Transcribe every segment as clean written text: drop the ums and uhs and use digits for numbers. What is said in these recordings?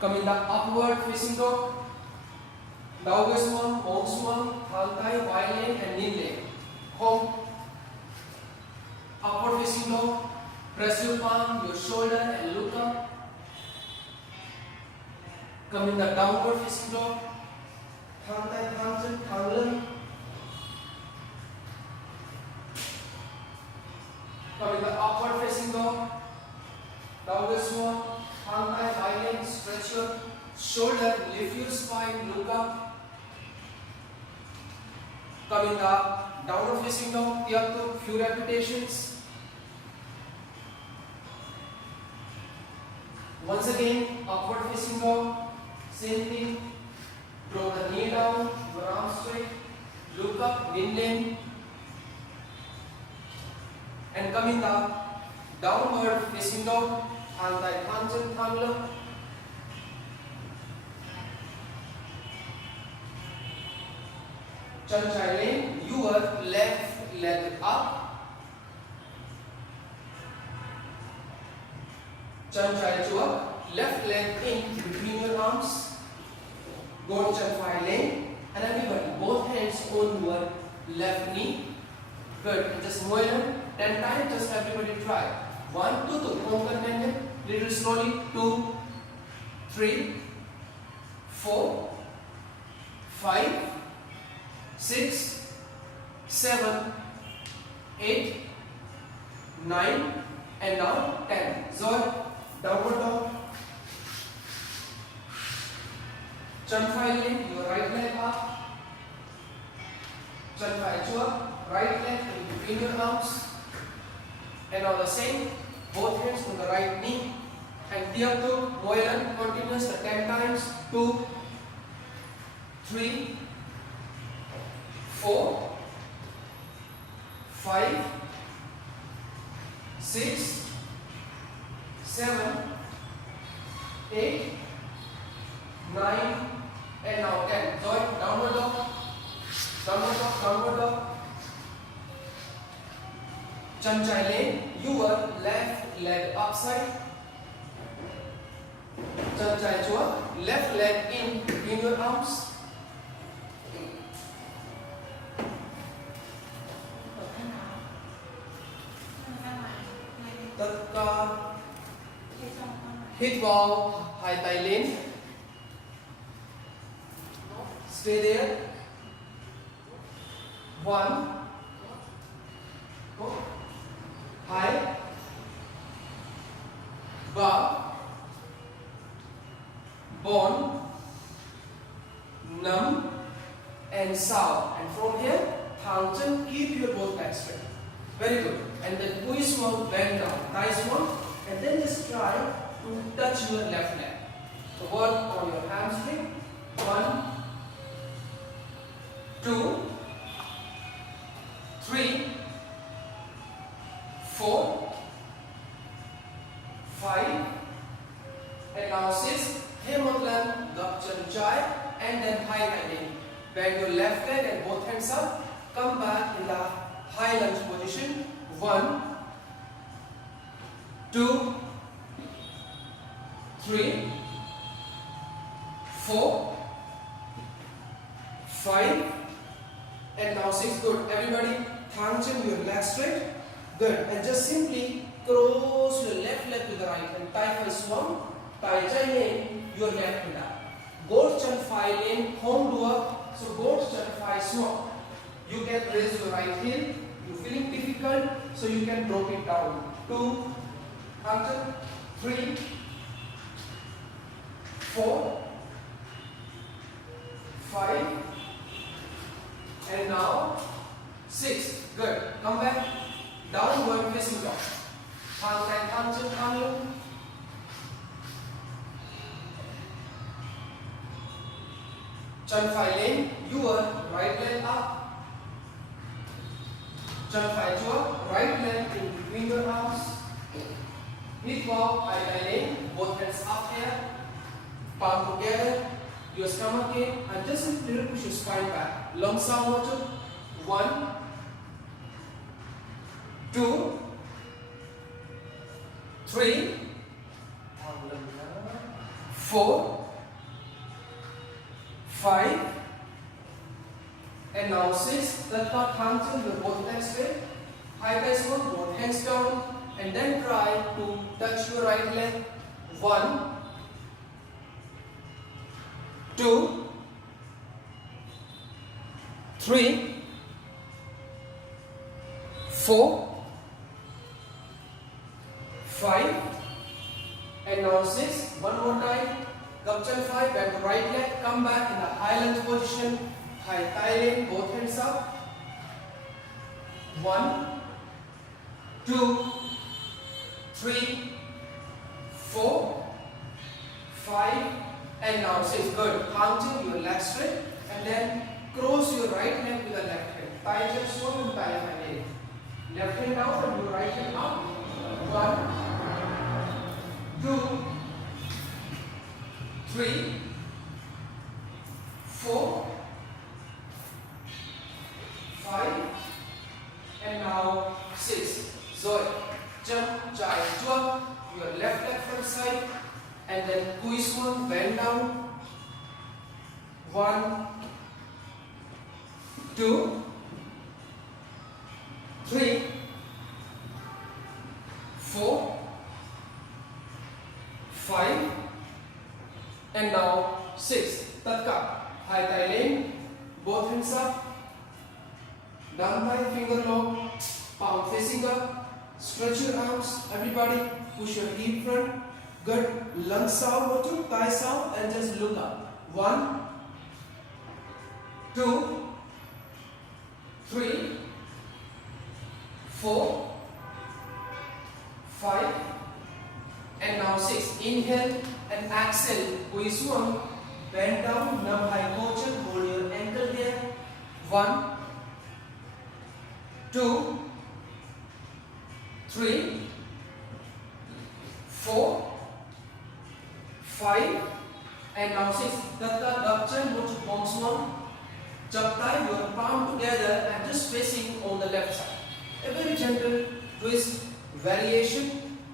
Come in the upward facing dog. Downward swan, home swan, hantai, violin and nin lane. Home. Upward facing dog. Press your palm, your shoulder and look up. Come in the downward facing dog. Hantai, hanchen, hanglen. Come in the upward facing dog. Downward swan, hantai, violin, stretch your shoulder, lift your spine, look up. Come in the downward facing dog, Part-2, few repetitions. Once again, upward facing dog, same thing. Draw the knee down, your arm straight, look up, nin lane. And come in the downward facing dog, hantai, hanchen, hanglen. Chai lane, your left leg up. Chai chua, left leg in between your arms. Go Chai lane, and everybody, both hands on your left knee. Good. And just move it 10 times. Just everybody try. 1, 2, 2. Home little slowly. 2, 3, 4, 5. 6, 7, 8, 9, and now 10. So, downward dog. Chanfai, your right leg up. Chanfai chua, right leg in between your arms. And now the same, both hands on the right knee. And Part-2, Moilan, continuous the 10 times. 2, 3, 4, 5, 6, 7, 8, 9, and now 10. Join downward dog, downward dog, downward dog. Chai lane, your left leg upside. Chai chua, left leg in between your arms. Hit ball, high thigh lane. Stay there. 1. Go. High. Bar. Bone. Numb. And sow. And from here, hanchen, keep your both legs straight. Very good. And then push one, bend down. Nice one. And then just try to touch your left leg. So work on your hamstring. 1, 2, 3, 4, 5, and now 6. Hemotlan, gapchan chai, and then high landing. Bend your left leg and both hands up. Come back in the high lunge position. 1, 2, 3, 4, 5, and now 6. Good. Everybody, hanchen your leg straight. Good. And just simply cross your left leg to the right and tie for swan. Tai chai lane, your left hand up. Goat chan phi lane, home dua. So goat chan phi swan. You can raise your right heel. You feeling difficult, so you can drop it down. 2, hanchen, 3, 4, 5, and now 6. Good. Come back. Downward facing dog. Hantai, hanchen, hanglen. Chanfai lane, your right leg up. Chanfai chua, right leg in between your arms. Hit ball, high lane, both hands up here. Palm together, your stomach in, and just a little push your spine back. Long sound water. 1, 2, 3, 4, 5, and now 6. That part hands in your both legs straight. High thighs one, both hands down, and then try to touch your right leg. 1, 2, 3, 4, 5, and now 6. One more time. Gapchan 5, bend the right leg, come back in the high lunge position. High thigh in, both hands up. 1, 2, 3, 4, 5, and now 6. Good. Counting your legs straight, and then cross your right leg with the left hand. Thigh just one and thigh hand in. Left hand out and your right hand up. 1, 2, 3, 4, 5, and now 6. So jump, chai, jump, your left leg front side, and then squeeze one, bend down. 1, 2, 3, 4, 5, and now 6. Tatka. High thigh lane, both hands up. Down thigh, finger long, palm facing up. Stretch your arms, everybody. Push your hip front. Good. Lung sound, or two, thigh sound, and just look up. 1, 2, 3, 4, 5, and now 6. Inhale and exhale. Squeeze one. Bend down. Now high motion. Hold your ankle here. 1, 2, 3, 4, 5, and now 6. Tatka Gapchan, go to bounce one. Jump tie your palm together and just facing on the left side. A very gentle twist variation.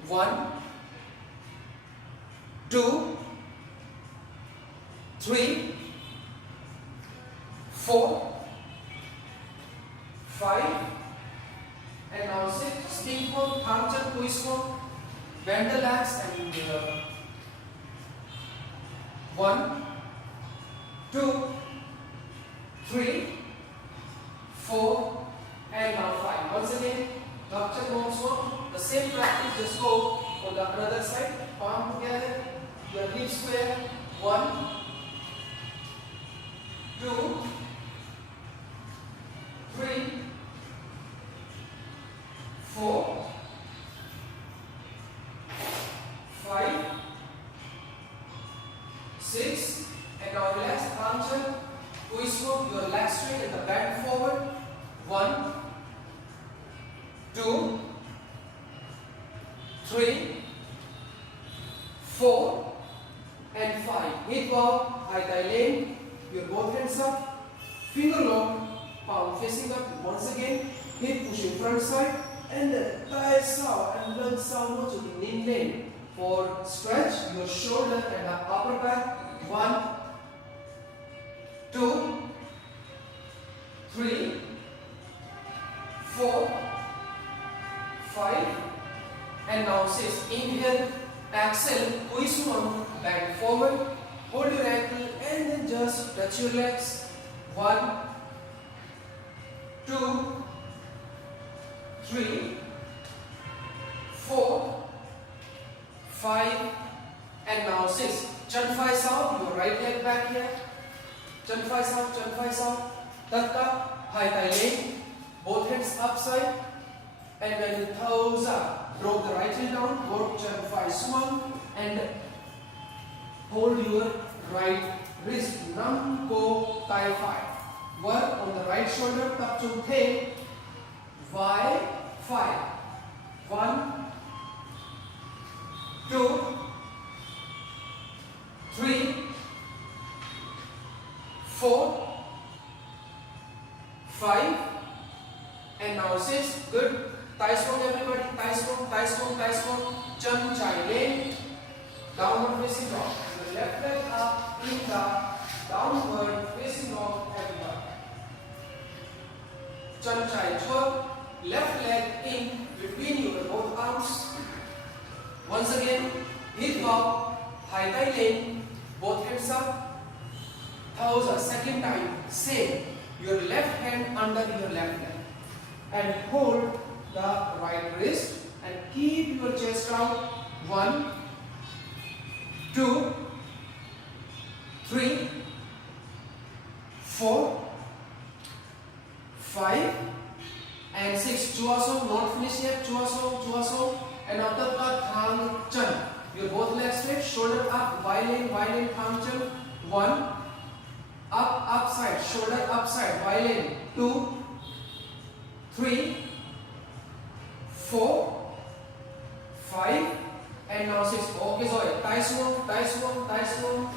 1, 2, 3, 4, 5, and now 6. Spin one, Gapchan, twist one. Bend the legs and 1, 2, 3, 4, and now 5. Once again, Gapchan bounce one. The same practice, just go on the other side. Palm together, your hips square. 1, 2, 3, 4, 5, 6, and now relax. Gapchan, twist your legs straight and the bend forward. 1, 2, 3, 4, and 5. Hip walk, high thigh lane. Your both hands up, finger long, palm facing up. Once again, hip pushing front side, and then thigh sound and lunge sound to the knee lane. For stretch your shoulder and the upper back. 1, 2, 3, 4, 5, and now 6. Inhale, exhale, twist one, bend forward, hold your ankle, and then just touch your legs. 1, 2, 3, 4, 5, and now 6. Chanfai sound, your right leg back here. Chanfai sound, Chanfai sound. Tatka, high thigh lane, both hands upside, and when you toes up, drop the right heel down, go Chanfai swung, and hold your right wrist. Nam Ko Tai Phi. Work on the right shoulder, tap chung the. Vai, 5. 1, 2, 3, 4, 5, and now 6. Good. Thigh swung, everybody. Thigh swung, thigh swung, thigh swung. Chan chai lane. Downward facing dog. Your left in the downward facing dog everyone. Chan chai chuak, left leg in between your both arms. Once again, hip hop, high thigh lane, both hands up. Thouza, second time, same. Your left hand under your left leg. And hold the right wrist and keep your chest out. 1, 2, 3, 4, 5 and 6. Chuasong, not finished yet. Chuasong. And after that, thang chan. Your both legs straight, shoulder up, violin, thang chan. 1, up, side, shoulder up side, violin. 2, 3, 4, 5 and now 6. Okay, sorry. Tai swung.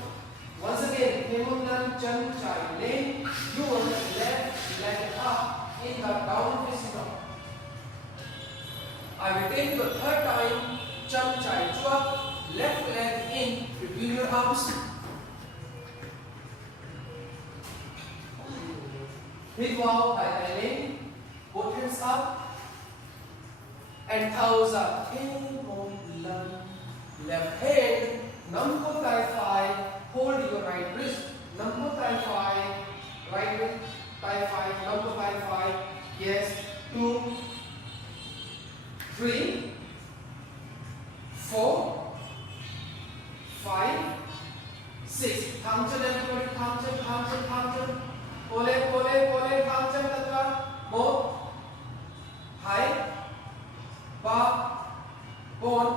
Once again, Hemundan Chan Chai Lane. You on the left leg up in the down facing dog. I will take the third time. Chan Chai Chuak. Left leg in between your arms. Hip bow by the lane. Both hands up. And thumbs up. Left hand. Nam ko tai phai. Hold your right wrist. Nam ko tai phai. Right wrist. Tai phai. Nam ko tai phai. Yes. 2, 3, 4, 5, 6. Thang chan everybody. Thang chan. Pole. Thang chan tatra. Mo. High. Ba. Bon.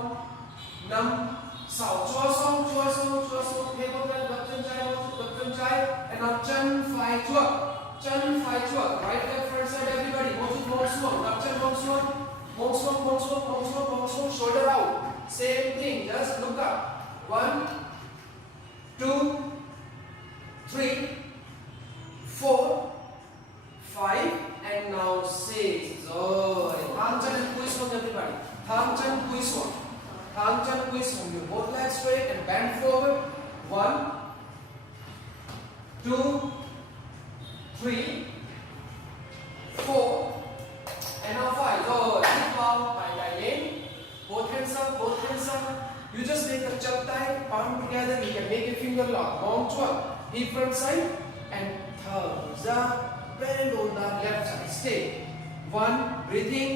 Nam. Sao. Chuasong. Hemundan Bachchan Chai. And now Chan Phai Chuak. Right leg front side everybody. Mong swung. Bachchan Mong swung. Shoulder out. Same thing. Just look up. 1, 2, 3, 4, 5 and now 6. Oh, Thang Chan and Kui Swung everybody. Thang Chan Kui Swung. Your both legs straight and bend forward. 1, 2, 3, 4 and now 5. Oh, hip bow by lane. Both hands up. You just make a chap tie, palm together. You can make a finger lock. Mong chuak. Hip front side and thumbs up. Bend on the left side. Stay. 1, breathing.